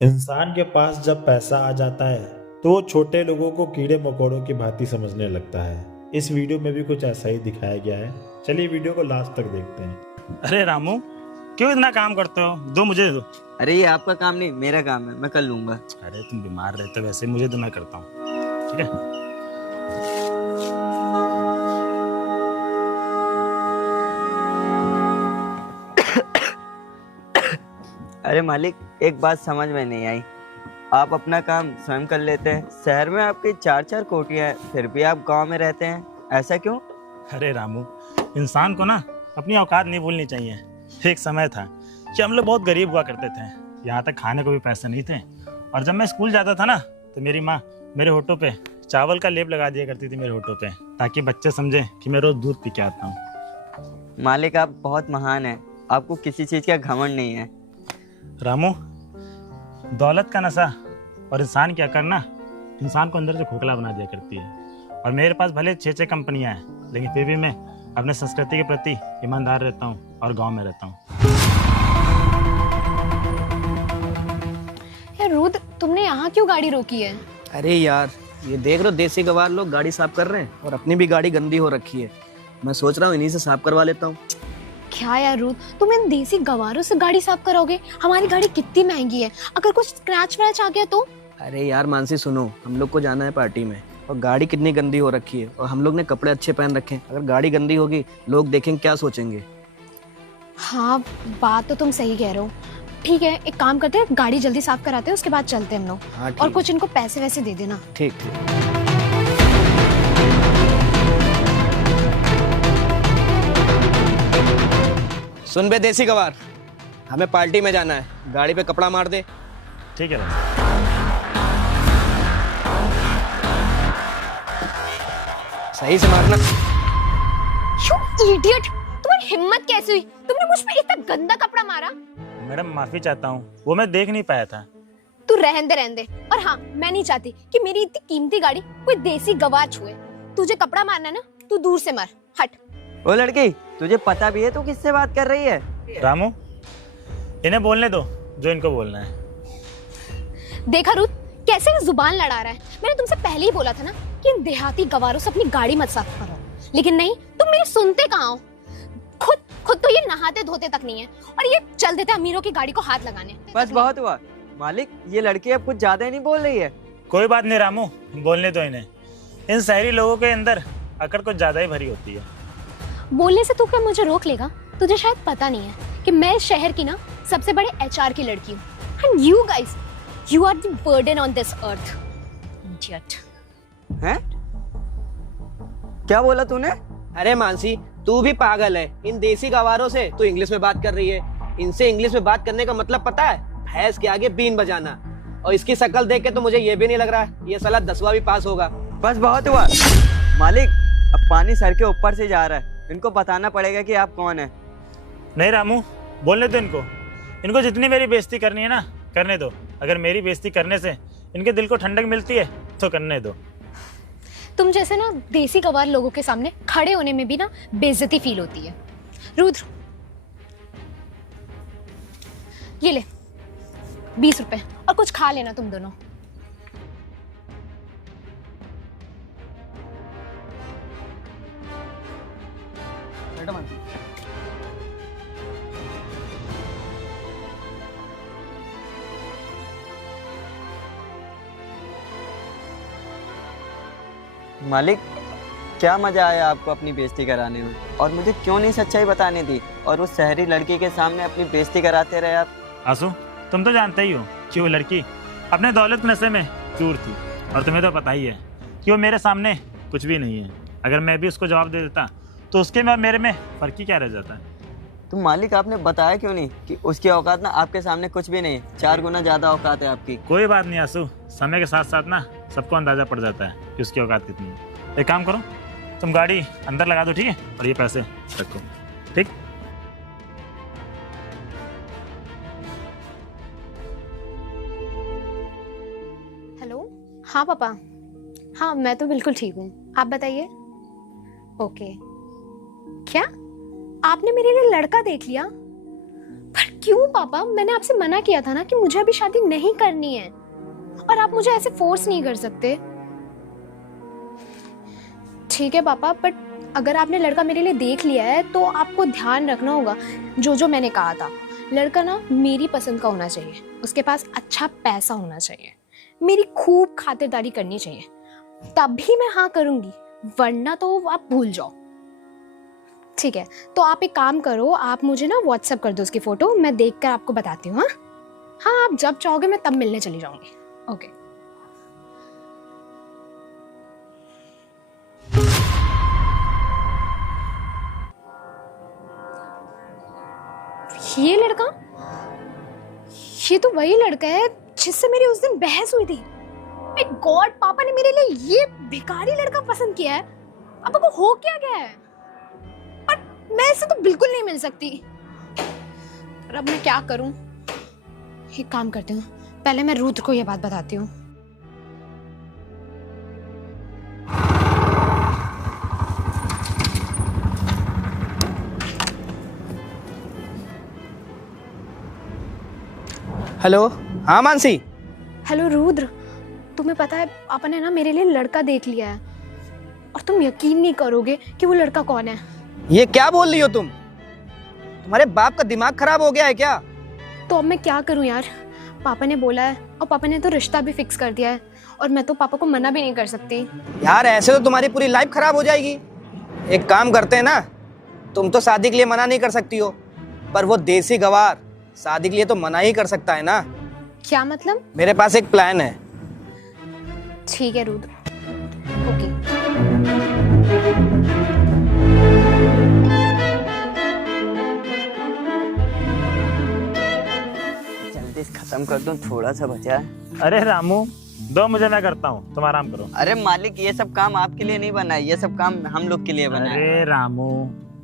इंसान के पास जब पैसा आ जाता है तो वो छोटे लोगों को कीड़े मकोड़ों की भांति समझने लगता है। इस वीडियो में भी कुछ ऐसा ही दिखाया गया है। चलिए वीडियो को लास्ट तक देखते हैं। अरे रामू, क्यों इतना काम करते हो? दो मुझे दो। अरे ये आपका काम नहीं, मेरा काम है, मैं कर लूंगा। अरे तुम बीमार रहते हो, वैसे मुझे तो मैं करता हूँ, ठीक है। अरे मालिक, एक बात समझ में नहीं आई। आप अपना काम स्वयं कर लेते हैं, शहर में आपकी 4-4 कोठियाँ हैं, फिर भी आप गांव में रहते हैं, ऐसा क्यों? अरे रामू, इंसान को ना अपनी औकात नहीं भूलनी चाहिए। एक समय था कि हम लोग बहुत गरीब हुआ करते थे, यहाँ तक खाने को भी पैसे नहीं थे। और जब मैं स्कूल जाता था ना तो मेरी माँ मेरे होठों पे चावल का लेप लगा दिया करती थी मेरे होठों पे, ताकि बच्चे समझे कि मैं रोज दूध पी के आता हूँ। मालिक, आप बहुत महान हैं, आपको किसी चीज़ का घमंड नहीं है। रामू, दौलत का नशा और इंसान की अकड़ ना इंसान को अंदर से खोखला बना दिया करती है। और मेरे पास भले 6-6 कंपनियां हैं, लेकिन फिर भी मैं अपने संस्कृति के प्रति ईमानदार रहता हूँ और गांव में रहता हूँ। यार रुद, तुमने यहाँ क्यों गाड़ी रोकी है? अरे यार, ये देख रहे हो, देसी गवार लोग गाड़ी साफ कर रहे हैं और अपनी भी गाड़ी गंदी हो रखी है। मैं सोच रहा हूँ इन्हीं से साफ करवा लेता हूँ। क्या यार रुद, तुम इन देसी गवारों से गाड़ी साफ करोगे? हमारी गाड़ी कितनी महंगी है, अगर कुछ स्क्रैच वैच आ गया तो? अरे यार मानसी, सुनो, हम लोग को जाना है पार्टी में और गाड़ी कितनी गंदी हो रखी है और हम लोग ने कपड़े अच्छे पहन रखे हैं। अगर गाड़ी गंदी होगी, लोग देखेंगे, क्या सोचेंगे? हाँ, बात तो तुम सही कह रहे हो। ठीक है, एक काम करते हैं, गाड़ी जल्दी साफ कराते हैं, उसके बाद चलते हैं हम लोग। हाँ, ठीक और है। कुछ इनको पैसे वैसे दे देना। ठीक। सुन बे देसी गवार, हमें पार्टी में जाना है, गाड़ी पे कपड़ा मार दे। ठीक है रामू। सही से मारना। यू इडियट, तुम्हारी हिम्मत कैसे हुई? तुमने मुझ पे इतना गंदा कपड़ा मारा। मैडम माफी चाहता हूँ, वो मैं देख नहीं पाया था। तू रहने दे। और हाँ, मैं नहीं चाहती कि मेरी इतनी कीमती गाड़ी कोई देसी गवार छुए। तुझे कपड़ा मारना है ना, तू दूर से मार, हट। ओ लड़की, तुझे पता भी है तू किससे बात कर रही है? रामू, इन्हें बोलने दो जो इनको बोलना है। देखा रुद, कैसे जुबान लड़ा रहा है। मैंने तुमसे पहले ही बोला था ना कि इन देहाती गवारों से अपनी गाड़ी मत साफ करो, लेकिन नहीं, तुम मेरी सुनते कहाँ हो। खुद तो ये नहाते धोते तक नहीं है, और ये चल देते अमीरों की गाड़ी को हाथ लगाने। बस बहुत हुआ मालिक, ये लड़की अब कुछ ज्यादा ही नहीं बोल रही है। कोई बात नहीं रामू, बोलने दो इन्हें। इन शहरी लोगों के अंदर अकड़ कुछ ज्यादा ही भरी होती है। बोलने से तू क्या मुझे रोक लेगा? तुझे शायद पता नहीं है कि मैं इस शहर की ना सबसे बड़े एचआर की लड़की हूँ। And you guys, you are the burden on this earth. Idiot. हैं? क्या बोला तूने? अरे मानसी, तू भी पागल है। इन देसी गवारों से तू इंग्लिश में बात कर रही है। इनसे इंग्लिश में बात करने का मतलब पता है? भैंस के आगे बीन बजाना। और इसकी शक्ल देख के तो मुझे ये भी नहीं लग रहा है ये साला 10वां भी पास होगा। बस बहुत हुआ मालिक, अब पानी सर के ऊपर से जा रहा है, इनको बताना पड़ेगा कि आप कौन है। नहीं रामू, बोलने दो इनको जितनी मेरी बेइज्जती करनी है ना, करने दो। अगर मेरी बेइज्जती करने से इनके दिल को ठंडक मिलती है तो करने दो। तुम जैसे ना देसी गवार लोगों के सामने खड़े होने में भी ना बेइज्जती फील होती है। रुद्र, ये ले 20 रुपए, और कुछ खा लेना तुम दोनों। मालिक, क्या मजा आया आपको अपनी बेइज्जती कराने में, और मुझे क्यों नहीं सच्चाई बताने दी और उस शहरी लड़की के सामने अपनी बेइज्जती कराते रहे आप। आंसू, तुम तो जानते ही हो कि वो लड़की अपने दौलत नशे में चूर थी, और तुम्हें तो पता ही है कि वो मेरे सामने कुछ भी नहीं है। अगर मैं भी उसको जवाब दे देता तो उसके में और मेरे में फर्क ही क्या रह जाता है? तो मालिक, आपने बताया क्यों नहीं कि उसकी औकात ना आपके सामने कुछ भी नहीं है, 4 गुना ज्यादा औकात है आपकी। कोई बात नहीं आंसू, समय के साथ साथ ना सबको अंदाजा पड़ जाता है कि उसकी औकात कितनी है। एक काम करो, तुम गाड़ी अंदर लगा दो, ठीक है? और ये पैसे रखो, ठीक? हेलो। हाँ पापा, हाँ मैं तो बिल्कुल ठीक हूँ, आप बताइए। ओके। क्या आपने मेरे लिए लड़का देख लिया? पर क्यों पापा? मैंने आपसे मना किया था ना कि मुझे अभी शादी नहीं करनी है, और आप मुझे ऐसे फोर्स नहीं कर सकते। ठीक है पापा, बट अगर आपने लड़का मेरे लिए देख लिया है तो आपको ध्यान रखना होगा जो मैंने कहा था। लड़का ना मेरी पसंद का होना चाहिए, उसके पास अच्छा पैसा होना चाहिए, मेरी खूब खातिरदारी करनी चाहिए, तभी मैं हाँ करूंगी, वरना तो आप भूल जाओ। ठीक है, तो आप एक काम करो, आप मुझे ना व्हाट्सएप कर दो उसकी फोटो, मैं देखकर आपको बताती हूँ। हाँ, आप जब चाहोगे मैं तब मिलने चली जाऊंगी। ओके। ये लड़का, ये तो वही लड़का है जिससे मेरी उस दिन बहस हुई थी। माय गॉड, पापा ने मेरे लिए ये भिखारी लड़का पसंद किया है। पापा को हो क्या गया है? पर मैं इससे तो बिल्कुल नहीं मिल सकती। पर अब मैं क्या करूं? एक काम करती हूँ, पहले मैं रुद्र को ये बात बताती हूँ। हेलो, हाँ मानसी। हेलो रुद्र, तुम्हें पता है पापा ने ना मेरे लिए लड़का देख लिया है, और तुम यकीन नहीं करोगे कि वो लड़का कौन है। ये क्या बोल रही हो तुम? तुम्हारे बाप का दिमाग खराब हो गया है क्या? तो अब मैं क्या करूं यार? पापा ने बोला है, और पापा ने तो रिश्ता भी फिक्स कर दिया है, और मैं तो पापा को मना भी नहीं कर सकती। यार ऐसे तो तुम्हारी पूरी लाइफ खराब हो जाएगी। एक काम करते हैं ना, तुम तो शादी के लिए मना नहीं कर सकती हो, पर वो देसी गवार शादी के लिए तो मना ही कर सकता है ना। क्या मतलब? मेरे पास एक प्लान है। ठीक है रुद्र, ओके। जल्दी से खत्म कर दूं, थोड़ा सा बचा है। अरे रामू, दो मुझे, मैं करता हूँ, तुम आराम करो। अरे मालिक, ये सब काम आपके लिए नहीं बना है, ये सब काम हम लोग के लिए बना है। अरे रामू,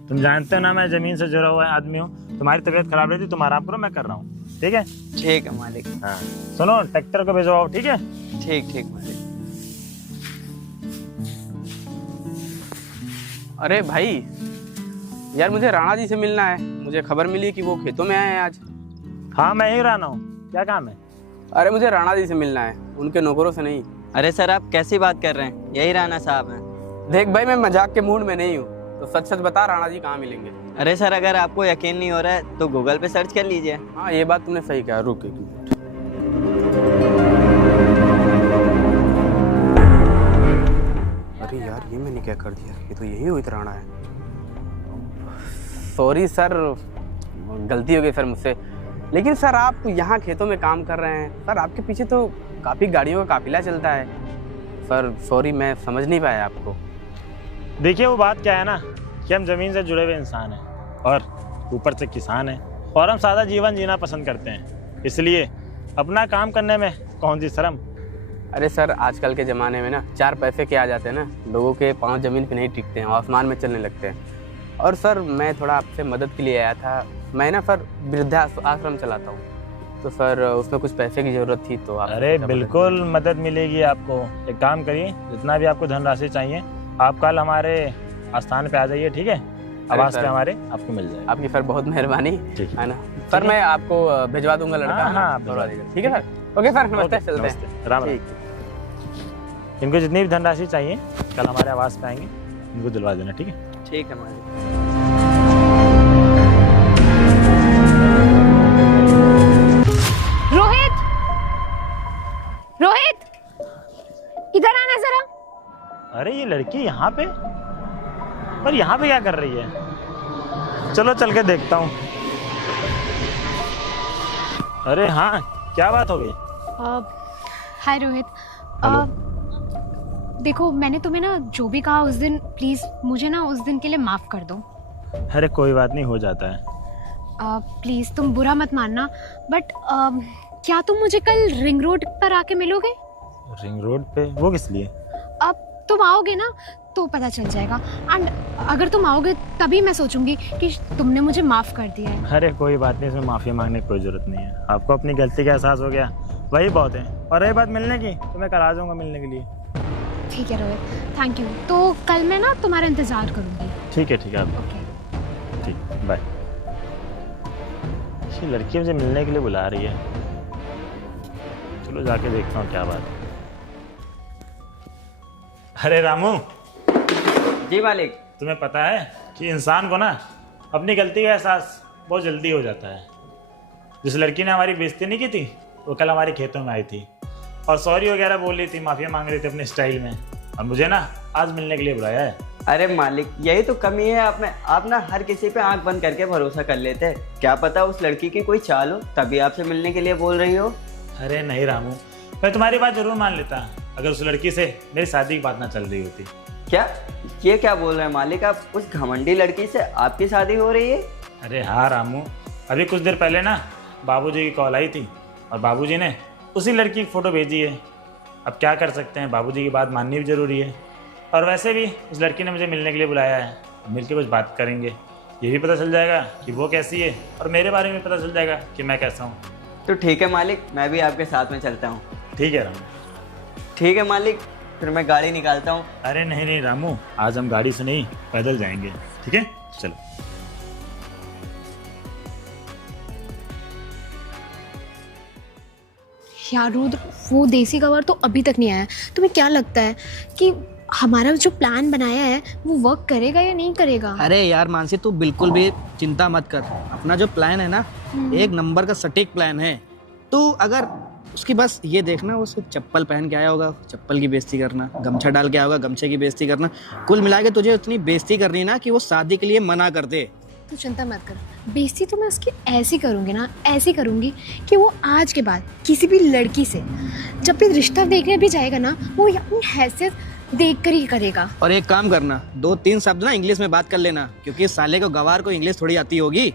तुम जानते हो ना मैं जमीन से जुड़ा हुआ आदमी हूँ। तुम्हारी तबीयत खराब रहती, तुम आराम करो, मैं कर रहा हूँ। ठीक है? ठीक है मालिक। हाँ, सुनो, ट्रैक्टर को भेजवाओ। ठीक है? ठीक ठीक मालिक। अरे भाई यार, मुझे राणा जी से मिलना है। मुझे खबर मिली कि वो खेतों में आए हैं आज। हाँ, मैं ही रहना हूँ, क्या काम है? अरे मुझे राणा जी से मिलना है, उनके नौकरों से नहीं। अरे सर, आप कैसी बात कर रहे हैं? यही राणा साहब हैं। देख भाई, मैं मजाक के मूड में नहीं हूँ, तो सच सच बता, राणा जी कहाँ मिलेंगे? अरे सर, अगर आपको यकीन नहीं हो रहा है तो गूगल पे सर्च कर लीजिए। हाँ, ये बात तुमने सही कहा। रुक एक मिनट। अरे यार, ये मैंने क्या कर दिया? ये तो यही रोहित राणा है। सॉरी सर, गलती हो गई सर मुझसे। लेकिन सर, आप यहाँ खेतों में काम कर रहे हैं सर, आपके पीछे तो काफ़ी गाड़ियों का काफिला चलता है। सर सॉरी, मैं समझ नहीं पाया आपको। देखिए, वो बात क्या है ना कि हम ज़मीन से जुड़े हुए इंसान हैं, और ऊपर से किसान हैं, और हम सादा जीवन जीना पसंद करते हैं, इसलिए अपना काम करने में कौन सी शर्म। अरे सर, आजकल के ज़माने में ना 4 पैसे के आ जाते हैं ना, लोगों के पाँव ज़मीन पे नहीं टिकते हैं, आसमान में चलने लगते हैं। और सर, मैं थोड़ा आपसे मदद के लिए आया था। मैं ना सर वृद्धाश्रम चलाता हूँ, तो सर उसमें कुछ पैसे की ज़रूरत थी, तो आप। अरे बिल्कुल मदद मिलेगी आपको। एक काम करिए, जितना भी आपको धनराशि चाहिए, आप कल हमारे आस्थान पे आ जाइए। ठीक है? आवास पे हमारे आपको मिल जाएगा। आपकी सर बहुत मेहरबानी ठीक है ना सर। मैं आपको भिजवा दूंगा लड़का। हाँ, हाँ, भिजवा देगा। ठीक है सर? ओके सर, नमस्ते, चलते हैं। राम राम। ठीक। इनको जितनी भी धनराशि चाहिए कल हमारे आवास पे आएंगे, इनको दिलवा देना। ठीक है? ठीक है मालिक। रोहित, रोहित, इधर आना जरा। अरे ये लड़की यहाँ पे, पर यहाँ पे क्या कर रही है? चलो चल के देखता हूँ। अरे हाँ, क्या बात हो गई? हाय रोहित। देखो, मैंने तुम्हें ना जो भी कहा उस दिन, प्लीज मुझे ना उस दिन के लिए माफ कर दो। अरे कोई बात नहीं, हो जाता है। प्लीज तुम बुरा मत मानना, बट क्या तुम मुझे कल रिंग रोड पर आके मिलोगे? रिंग रोड पे? वो किस लिए? अब तुम आओगे ना तो पता चल जाएगा, एंड अगर तुम आओगे तभी मैं सोचूंगी कि तुमने मुझे माफ कर दिया है। अरे कोई बात नहीं, इसमें माफी मांगने की कोई जरूरत नहीं है। आपको अपनी गलती का एहसास हो गया, वही बहुत है। और रही बात मिलने की, तो मैं कल आ जाऊंगा मिलने के लिए। ठीक है रोहित, थैंक यू। तो कल मैं ना तुम्हारा इंतजार करूंगी। ठीक है, ठीक है, आप ओके। ठीक, बाय। ये लड़की मुझे मिलने के लिए बुला रही है। चलो जाके देखता हूँ क्या बात है। अरे रामू, जी मालिक। तुम्हें पता है कि इंसान को ना अपनी गलती का एहसास बहुत जल्दी हो जाता है। जिस लड़की ने हमारी बेइज्जती नहीं की थी वो कल हमारे खेतों में आई थी और सॉरी वगैरह बोल रही थी, माफिया मांग रही थी अपने स्टाइल में, और मुझे ना आज मिलने के लिए बुलाया है। अरे मालिक, यही तो कमी है आप में। आप ना हर किसी पे आंख बंद करके भरोसा कर लेते हैं। क्या पता उस लड़की की कोई चाल हो तभी आपसे मिलने के लिए बोल रही हो। अरे नहीं रामू, मैं तुम्हारी बात जरूर मान लेता अगर उस लड़की से मेरी शादी की बात ना चल रही होती। क्या ये क्या बोल रहे हैं मालिक आप? उस घमंडी लड़की से आपकी शादी हो रही है? अरे हाँ रामू, अभी कुछ देर पहले ना बाबूजी की कॉल आई थी और बाबूजी ने उसी लड़की की फ़ोटो भेजी है। अब क्या कर सकते हैं, बाबूजी की बात माननी भी ज़रूरी है। और वैसे भी उस लड़की ने मुझे मिलने के लिए बुलाया है, मिल के कुछ बात करेंगे। ये भी पता चल जाएगा कि वो कैसी है और मेरे बारे में पता चल जाएगा कि मैं कैसा हूँ। तो ठीक है मालिक, मैं भी आपके साथ में चलता हूँ। ठीक है रामू। ठीक है मालिक, फिर मैं गाड़ी निकालता हूँ। अरे नहीं नहीं रामू, आज हम गाड़ी से नहीं पैदल जाएंगे, ठीक है? चलो। यार रुद्र, वो देसी गवार तो अभी तक नहीं आया। तुम्हें क्या लगता है कि हमारा जो प्लान बनाया है वो वर्क करेगा या नहीं करेगा? अरे यार मानसी, तू बिल्कुल भी चिंता मत कर। अपना जो प्लान है ना, एक नंबर का सटीक प्लान है। तू अगर उसकी बस ये देखना, वो सिर्फ चप्पल पहन के आया होगा, चप्पल की बेइज्जती करना, गमछा डाल के आया होगा, गमछे की बेइज्जती करना, कुल मिला के तुझे उतनी बेइज्जती करनी ना कि वो शादी के लिए मना कर दे। तू चिंता मत कर, बेइज्जती तो मैं उसकी ऐसी करूँगी ना, ऐसी करूँगी कि वो आज के बाद किसी भी लड़की से जब भी रिश्ता देखने भी जाएगा ना, वो अपनी हैसियत देख कर ही करेगा। और एक काम करना, 2-3 शब्द ना इंग्लिश में बात कर लेना, क्योंकि इस साले को गवार को इंग्लिश थोड़ी आती होगी।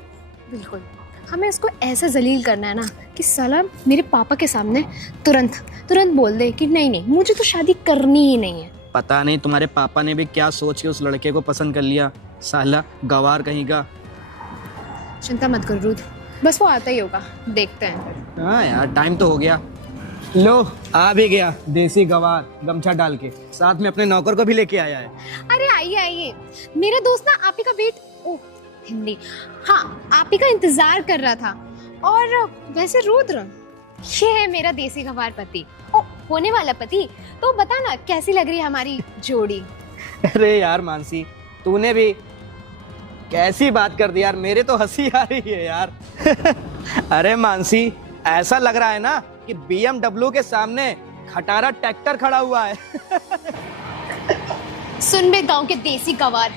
बिल्कुल, हमें इसको ऐसा जलील करना है ना कि साला मेरे पापा के सामने तुरंत बोल दे कि नहीं नहीं, मुझे तो शादी करनी ही नहीं है। पता नहीं तुम्हारे पापा ने भी क्या सोच के उस लड़के को पसंद कर लिया, साला गवार कहीं का। चिंता मत कर रुद्र, बस वो आता ही होगा, देखते हैं। हाँ यार, टाइम तो हो गया। लो, आ भी गया देसी गवार, गमछा डाल के, साथ में अपने नौकर को भी लेके आया है। अरे आइए आइए, मेरा दोस्त ना आप ही का हिंदी, हाँ, आप ही का इंतजार कर रहा था। और वैसे रुद्र, ये है मेरा देसी गवार पति, होने वाला पति। तो बता ना, कैसी लग रही है हमारी जोड़ी? अरे यार मानसी, तूने भी कैसी बात कर दी यार, मेरे तो हंसी आ रही है यार। अरे मानसी, ऐसा लग रहा है ना कि BMW के सामने खटारा ट्रैक्टर खड़ा हुआ है। सुन बे गांव के देसी गवार,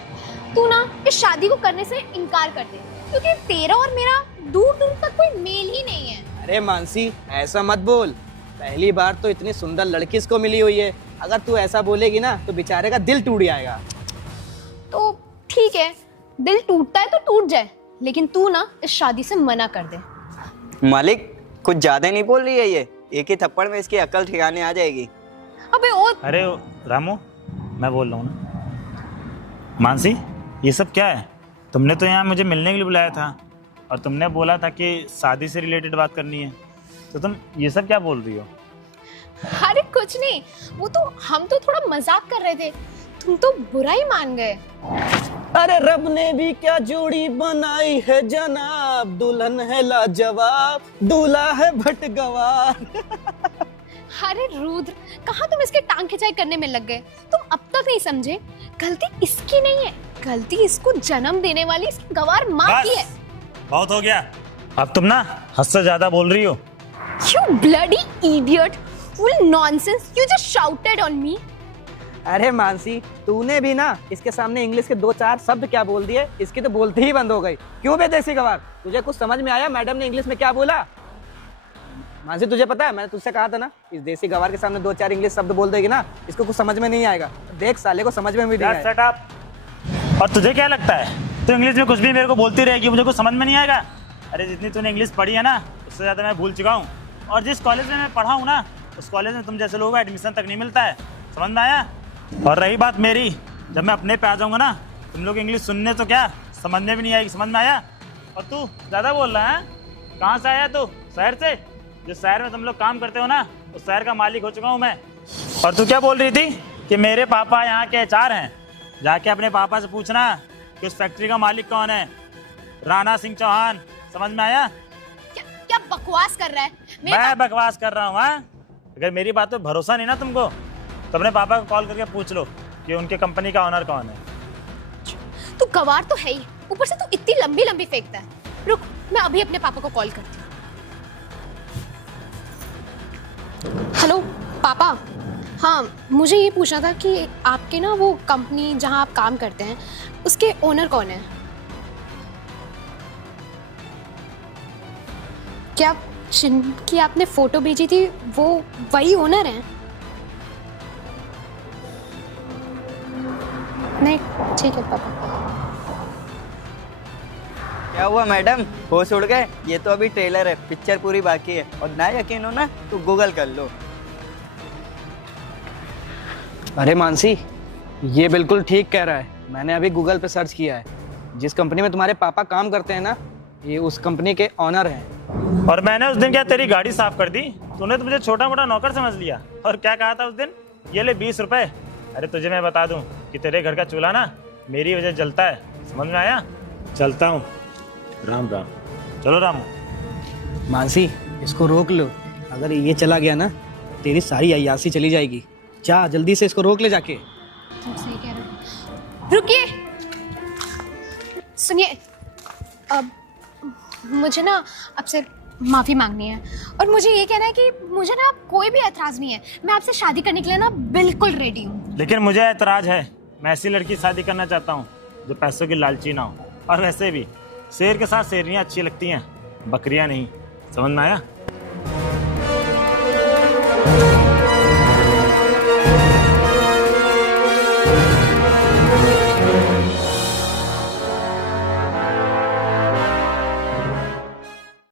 तू ना इस शादी को करने से इनकार कर दे, क्योंकि तेरा और मेरा दूर दूर तक कोई मेल ही नहीं है। अरे मानसी, ऐसा मत बोल। पहली बार तो इतनी सुंदर लड़की इसको मिली हुई है, अगर तू ऐसा बोलेगी ना तो बेचारे का दिल टूट जाएगा। तो ठीक है, दिल टूटता है तो टूट जाए, लेकिन तू ना इस शादी से मना कर दे। मालिक, कुछ ज्यादा नहीं बोल रही है ये? एक ही थप्पड़ में इसकी अकल ठिकाने आ जाएगी। अबे ओ, अरे रामू, मैं बोल रहा हूँ ना। मानसी, ये सब क्या है? तुमने तो यहाँ मुझे मिलने के लिए बुलाया था और तुमने बोला था कि शादी से रिलेटेड बात करनी है, तो तुम ये सब क्या बोल रही हो? अरे कुछ नहीं, वो तो हम तो थोड़ा मजाक कर रहे थे, तुम तो बुरा ही मान गए। अरे रब ने भी क्या जोड़ी बनाई है जनाब, दुल्हन है लाजवाब, दूल्हा है भटगवार। अरे रुद्र, कहाँ तुम इसके टांग खिंचाई करने में लग गए? तुम अब तक नहीं समझे, गलती इसकी नहीं है, गलती इसको जन्म देने वाली इसकी गवार माँ की है। बहुत हो गया, अब तुम ना हद से ज्यादा बोल रही हो। You bloody idiot! Full nonsense! You just shouted on me. अरे मानसी, तूने भी ना इसके सामने इंग्लिश के 2-4 शब्द क्या बोल दिए, इसकी तो बोलती ही बंद हो गई। क्यों बे देसी गवार, तुझे कुछ समझ में आया मैडम ने इंग्लिश में क्या बोला? मानसी, तुझे पता है, मैंने तुझसे कहा था ना, इस देसी गवार के सामने 2-4 इंग्लिश शब्द बोल देगी ना, इसको कुछ समझ में नहीं आएगा। देख साले को समझ में भी नहीं आएगा। Shut up. और तुझे क्या लगता है, तो इंग्लिश में कुछ भी मेरे को बोलती रहेगी, मुझे कुछ समझ में नहीं आएगा? अरे जितनी तूने इंग्लिश पढ़ी है ना, उससे ज़्यादा मैं भूल चुका हूँ। और जिस कॉलेज में मैं पढ़ा हूँ ना, उस कॉलेज में तुम जैसे लोगों को एडमिशन तक नहीं मिलता है, समझ में आया? और रही बात मेरी, जब मैं अपने पे आ जाऊँगा ना, तुम लोग इंग्लिश सुनने तो क्या समझने भी नहीं आएगी, समझ में आया? और तू ज़्यादा बोल रहा है, कहाँ से आया तू? शहर से? जिस शहर में तुम लोग काम करते हो ना, उस शहर का मालिक हो चुका हूँ मैं। और तू क्या बोल रही थी कि मेरे पापा यहाँ के HR हैं? जाके अपने पापा से पूछना कि उस फैक्ट्री का मालिक कौन है, राणा सिंह चौहान, समझ में आया? क्या बकवास कर रहा है? मैं बकवास कर रहा हूँ? हाँ, अगर मेरी बात पे भरोसा नहीं ना तुमको तो अपने पापा को कॉल करके पूछ लो कि उनके कंपनी का ऑनर कौन है। तू गवार तो है ही, ऊपर से तू इतनी लंबी लंबी फेंकता है। रुक, मैं अभी अपने पापा को कॉल करती हूँ। हेलो पापा, हाँ मुझे ये पूछना था कि आपके ना वो कंपनी जहाँ आप काम करते हैं उसके ओनर कौन है? क्या जिनकी आपने फोटो भेजी थी वो वही ओनर हैं? नहीं, ठीक है पापा। क्या हुआ मैडम, होश उड़ गए? ये तो अभी ट्रेलर है, पिक्चर पूरी बाकी है। और ना यकीन हो ना तो गूगल कर लो। अरे मानसी, ये बिल्कुल ठीक कह रहा है। मैंने अभी गूगल पे सर्च किया है। जिस कंपनी में तुम्हारे पापा काम करते हैं ना, ये उस कंपनी के ऑनर हैं। और मैंने उस दिन क्या तेरी गाड़ी साफ कर दी? तूने तो मुझे छोटा मोटा नौकर समझ लिया। और क्या कहा था उस दिन? ये ले 20 रुपए। अरे तुझे मैं बता दूं कि तेरे घर का चूल्हा ना मेरी वजह जलता है, समझ में आया? चलता हूँ, राम राम। चलो रामू। मानसी, इसको रोक लो। अगर ये चला गया ना, तेरी सारी अय्यासी चली जाएगी। जा जल्दी से इसको रोक ले जाके। तुम सही कह रहे हो। रुकिए, सुनिए, अब मुझे ना आपसे माफी मांगनी है और मुझे ये कहना है कि मुझे ना कोई भी ऐतराज नहीं है। मैं आपसे शादी करने के लिए ना बिल्कुल रेडी हूँ। लेकिन मुझे ऐतराज है। मैं ऐसी लड़की शादी करना चाहता हूँ जो पैसों की लालची ना हो। और वैसे भी शेर के साथ शेरनियाँ अच्छी लगती हैं, बकरियाँ नहीं। समझ में आया?